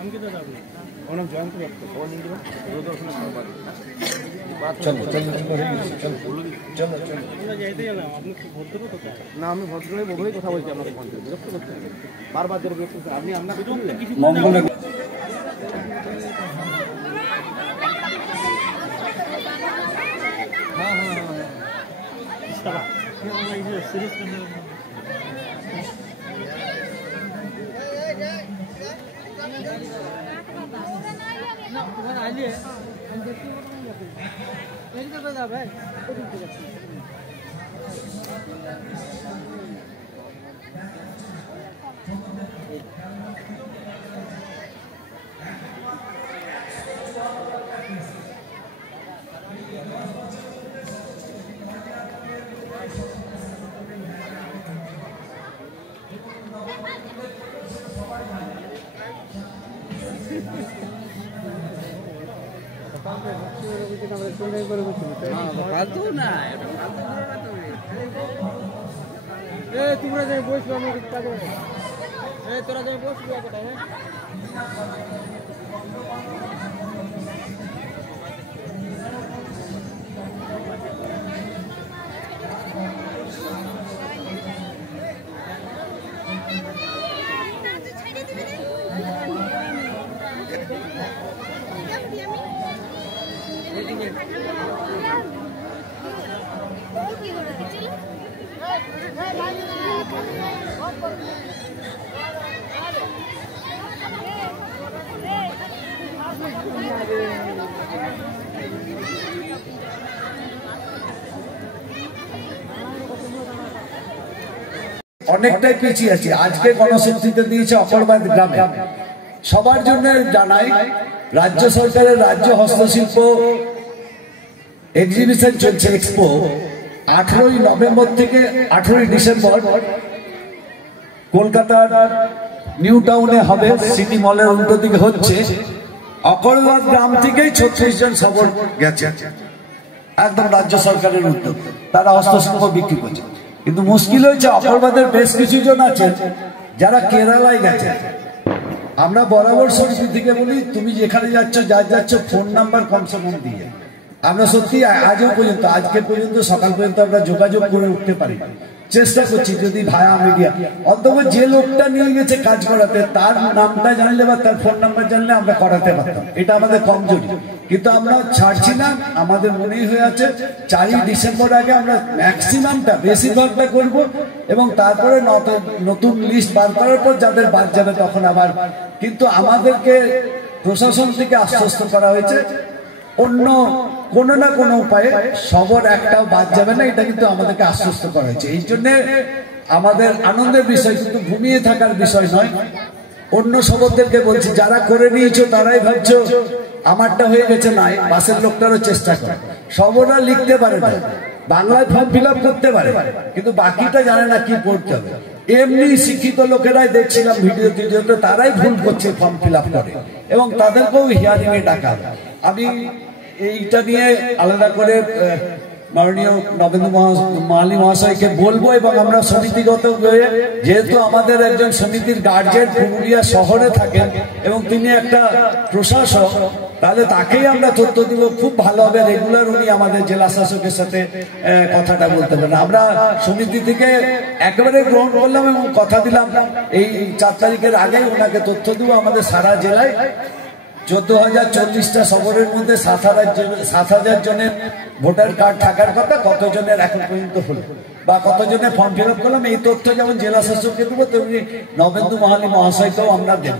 জয়ন্ত না আমি ভদ্রভাবে বলেই কথা বলছি আপনাকে বিরক্ত করতে বারবার আপনি আপনাকে তোমরা যাই বসবো তোরা যাই বসবি অনেকটাই পিছিয়ে আছে। আজকে গণশক্তিতে দিয়েছে অকলবাদ গ্রামে। সবার জন্য জানাই রাজ্য সরকারের রাজ্য হস্তশিল্প এক্সিবিশন চলছে, এক্সপো 18ই নভেম্বর থেকে 18ই ডিসেম্বর কলকাতার নিউ টাউনে হবে, সিটি মলের উল্টো দিকে হচ্ছে। অকলবাদ গ্রাম থেকেই 36 জন সফর গেছে, একদম রাজ্য সরকারের উদ্যোগ। তারা হস্তশিল্প বিক্রি করছে, কিন্তু মুশকিল হয়েছে অকলবাদের বেশ কিছু জন আছে যারা কেরালায় গেছে। আমরা বরাবর সমিতি থেকে বলি তুমি যেখানে যাচ্ছ যাচ্ছ ফোন নাম্বার কমসে কম দিয়ে। আমরা সত্যি আজও পর্যন্ত আজকে পর্যন্ত সকাল পর্যন্ত আমরা যোগাযোগ করে উঠতে পারি, চেষ্টা করছি যদি ভায়া মিডিয়া অন্তত যে লোকটা নিয়ে গেছে কাজ করাতে তার নামটা জানলে বা তার ফোন নাম্বার জানলে আমরা করাতে পারতাম। এটা আমাদের কমজোরি, কিন্তু আমরা ছাড়ছি না। আমাদের মনেই হয়ে আছে 4ই ডিসেম্বর আগে আমরা ম্যাক্সিমামটা বেশিরভাগটা করব, এবং তারপরে নতুন লিস্ট বার করার পর যাদের বাদ যাবে তখন আবার। কিন্তু আমাদেরকে প্রশাসন থেকে আশ্বস্ত করা হয়েছে অন্য কোনো না কোনো উপায়ে সবার একটাও বাদ যাবে না, এটা কিন্তু আমাদেরকে আশ্বস্ত করা হয়েছে। এই জন্য আমাদের আনন্দের বিষয়, কিন্তু ঘুমিয়ে থাকার বিষয় নয়। অন্য সবরদেরকে বলছি যারা করে নিয়েছো তারাই ভাবছো আমারটা হয়ে গেছে, নাই পাশের লোকটারও চেষ্টা করে। সবরা লিখতে পারে না, বাংলায় ফর্ম ফিল আপ করতে পারে, কিন্তু বাকিটা জানে না কি পড়তে হবে। এমনি শিক্ষিত লোকেরাই দেখছিলাম ভিডিওতে তারাই ভুল করছে, ফর্ম ফিল আপ করে, এবং তাদেরকেও হিয়ারিং এ ডাকা। আমি এইটা নিয়ে আলাদা করে মাননীয় নবেন্দু মাহালি মহাশয়কে বলবো, এবং আমরা সমিতিগত হয়ে, যেহেতু আমাদের একজন সমিতির গার্জেন পুরুলিয়া শহরে থাকেন এবং তিনি একটা প্রশাসক, তাহলে তাকেই আমরা তথ্য দিব। খুব ভালো হবে, রেগুলার উনি আমাদের জেলা শাসকের সাথে কথাটা বলতে পারেন। আমরা সমিতি থেকে একেবারে গ্রহণ করলাম এবং কথা দিলাম এই 4 তারিখের আগে ওনাকে তথ্য দিব। আমাদের সারা জেলায় 14,040টা শহরের মধ্যে 7,000 জনের ভোটার কার্ড থাকার কথা, কতজনের এখন পর্যন্ত হলো বা কতজনের ফর্ম ফিল আপ করলাম, এই তথ্য যেমন জেলা শাসককে দেবো তেমনি নবেন্দু মাহালি মহাশয়কেও আমরা দেব।